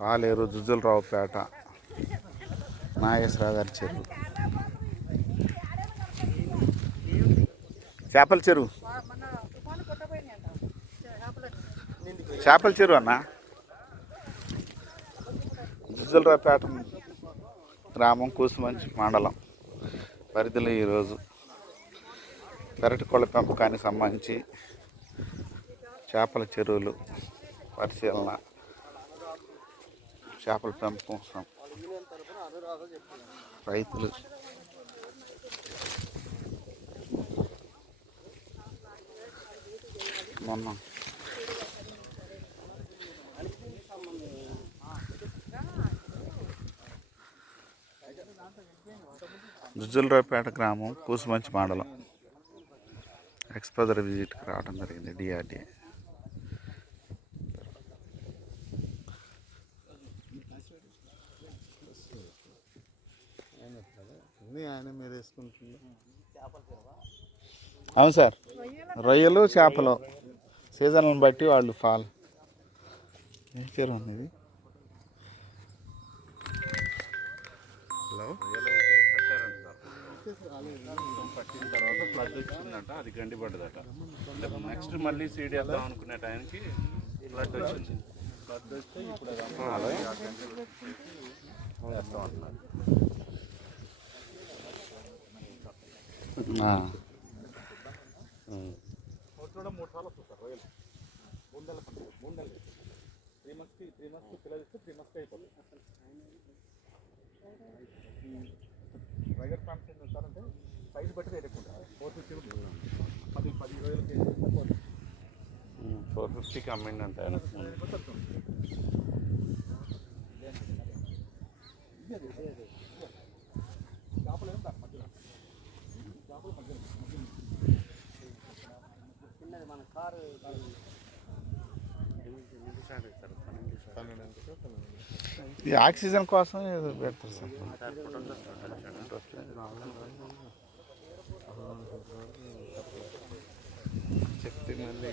పాలేరు జుజ్జులరావుపేట నాగేశ్వరరావు గారి చెరువు, చేపల చెరువు, చేపల చెరువు అన్న. జుజ్జులరావుపేట గ్రామం కూసుమంచి మండలం పరిధిలో ఈరోజు పెరటి కోళ్ళ పెంపకానికి సంబంధించి చేపల చెరువులు పరిశీలన, చేపల పెంపకం రైతులు మొన్న జుజ్జులరావుపేట గ్రామం కూసుమంచి మండలం ఎక్స్పోజర్ విజిట్కి రావడం జరిగింది డిఆర్డిఏ. అవును సార్, రొయ్యలు చేపలు సీజన్లను బట్టి వాళ్ళు ఫాల్ చెరువు ఉంది ఇది. పట్టిన తర్వాత ఫ్లడ్ వచ్చిందంట, అది గండిపడ్డదట. నెక్స్ట్ మళ్ళీ సీడ్ వేద్దాం అనుకునే టైంకి ఫ్లడ్ వచ్చింది. ఫ్లడ్ వస్తే ఇప్పుడు వేస్తాం అంటున్నారు. కూడా 3 సార్లు వస్తుంది సార్ రొయ్యలు. 3 నెలలు 3 మంత్స్కి పిల్లలు ఇస్తే 3 మంత్స్కి అయిపోతుంది. రైగర్ ప్లాంట్స్ ఏం చేస్తారంటే సైజ్ బట్టి రేట్ ఎక్కువ ఉంటుంది. 450 ఉంటుంది. 10-20 కేజీ 450కి అమ్మిందంట ఆయన. చేపలు ఏం మధ్యలో చేపలు మధ్యలో చిన్నది మన కారు ఈ ఆక్సిజన్ కోసం ఏదో పెడతారు సార్. చెప్తే మళ్ళీ